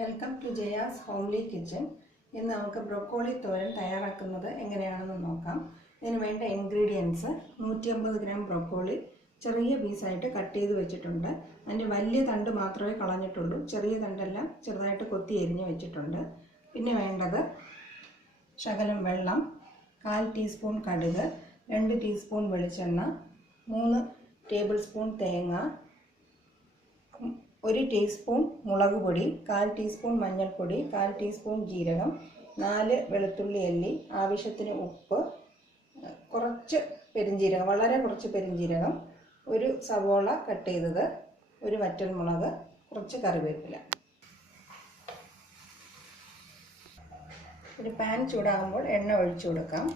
Welcome to Jaya's homely kitchen. ഇന്ന് നമുക്ക് broccoli തോരൻ തയ്യാറാക്കുന്നത് എങ്ങനെയാണെന്ന് നോക്കാം. ഇതിന് വേണ്ട ഇൻഗ്രീഡിയൻസ് 150 ഗ്രാം ബ്രൊക്കോളി ചെറിയ പീസായിട്ട് കട്ട് ചെയ്ത് വെച്ചിട്ടുണ്ട്. അതിൻ്റെ വലിയ തണ്ട് മാത്രമേ കളഞ്ഞിട്ടുള്ളൂ, ചെറിയ തണ്ടെല്ലാം ചെറുതായിട്ട് കൊത്തി എരിഞ്ഞ് വെച്ചിട്ടുണ്ട്. പിന്നെ വേണ്ടത് ശകലം വെള്ളം, 1/4 ടീസ്പൂൺ കടുക്, 2 ടീസ്പൂൺ വെളിച്ചെണ്ണ, 3 ടേബിൾ സ്പൂൺ തേങ്ങ, 1 ടീസ്പൂൺ മുളക് പൊടി, 1/4 ടീസ്പൂൺ മഞ്ഞൾപ്പൊടി, 1/4 ടീസ്പൂൺ ജീരകം, 4 വെളുത്തുള്ളി അല്ലി, ആവശ്യത്തിന് ഉപ്പ്, കുറച്ച് പെരിഞ്ജീരകം, വളരെ കുറച്ച് പെരിഞ്ജീരകം, 1 സവോള കട്ട് ചെയ്തത്, 1 വറ്റൽമുളക്, കുറച്ച് കറിവേപ്പില. ഒരു പാൻ ചൂടാകുമ്പോൾ എണ്ണ ഒഴിച്ചു കൊടുക്കാം.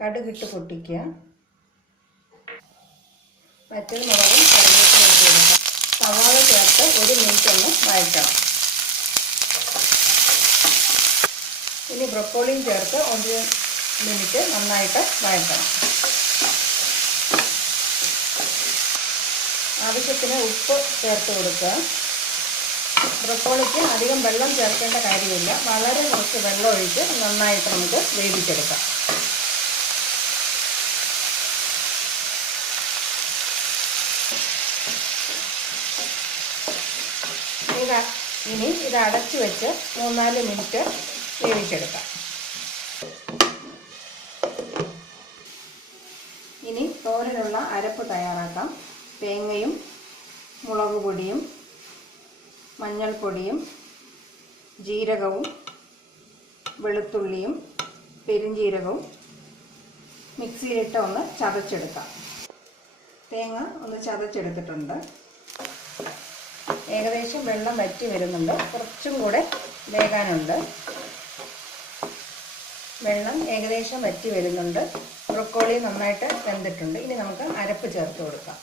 കടുകിട്ട് പൊട്ടിക്കുക. വറ്റൽമുളകും കറിവേപ്പില ഇട്ട് കൊടുക്കാം. സവാള ചേർത്ത് 1 മിനിറ്റ് ഒന്ന് വഴറ്റണം. ഇനി ബ്രൊക്കോളിയും ചേർത്ത് 1 മിനിറ്റ് നന്നായിട്ട് വഴറ്റണം. ആവശ്യത്തിന് ഉപ്പ് ചേർത്ത് കൊടുക്കുക. ബ്രൊക്കോളിക്ക് അധികം വെള്ളം ചേർക്കേണ്ട കാര്യമില്ല, വളരെ കുറച്ച് വെള്ളം ഒഴിച്ച് നന്നായിട്ട് നമുക്ക് വേവിച്ചെടുക്കാം. ഇനി ഇത് അടച്ചു വെച്ച് 3-4 മിനിറ്റ് വേവിച്ചെടുക്കാം. ഇനി തോരനുള്ള അരപ്പ് തയ്യാറാക്കാം. തേങ്ങയും മുളക് പൊടിയും മഞ്ഞൾപ്പൊടിയും ജീരകവും വെളുത്തുള്ളിയും പെരിഞ്ജീരകവും മിക്സിയിലിട്ട് ഒന്ന് ചതച്ചെടുക്കാം. തേങ്ങ ഒന്ന് ചതച്ചെടുത്തിട്ടുണ്ട്. ഏകദേശം വെള്ളം വറ്റി വരുന്നുണ്ട്, കുറച്ചും കൂടെ വേകാനുണ്ട്. വെള്ളം ഏകദേശം വറ്റി വരുന്നുണ്ട്. ബ്രൊക്കോളി നന്നായിട്ട് വെന്തിട്ടുണ്ട്. ഇനി നമുക്ക് അരപ്പ് ചേർത്ത് കൊടുക്കാം.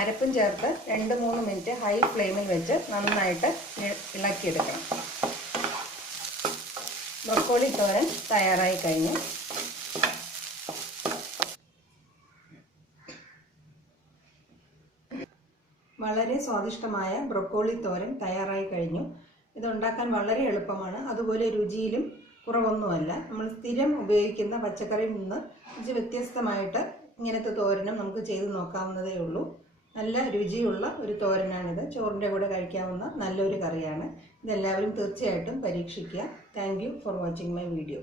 അരപ്പും ചേർത്ത് 2-3 മിനിറ്റ് ഹൈ ഫ്ലെയിമിൽ വെച്ച് നന്നായിട്ട് ഇളക്കിയെടുക്കണം. ബ്രൊക്കോളി തോരൻ തയ്യാറായി കഴിഞ്ഞു. വളരെ സ്വാദിഷ്ടമായ ബ്രൊക്കോളി തോരൻ തയ്യാറായി കഴിഞ്ഞു. ഇതുണ്ടാക്കാൻ വളരെ എളുപ്പമാണ്, അതുപോലെ രുചിയിലും കുറവൊന്നുമല്ല. നമ്മൾ സ്ഥിരം ഉപയോഗിക്കുന്ന പച്ചക്കറിയിൽ നിന്ന് വ്യത്യസ്തമായിട്ട് ഇങ്ങനത്തെ തോരനും നമുക്ക് ചെയ്ത് നോക്കാവുന്നതേ ഉള്ളൂ. നല്ല രുചിയുള്ള ഒരു തോരനാണിത്. ചോറിൻ്റെ കൂടെ കഴിക്കാവുന്ന നല്ലൊരു കറിയാണ്. ഇതെല്ലാവരും തീർച്ചയായിട്ടും പരീക്ഷിക്കുക. Thank you for watching my video.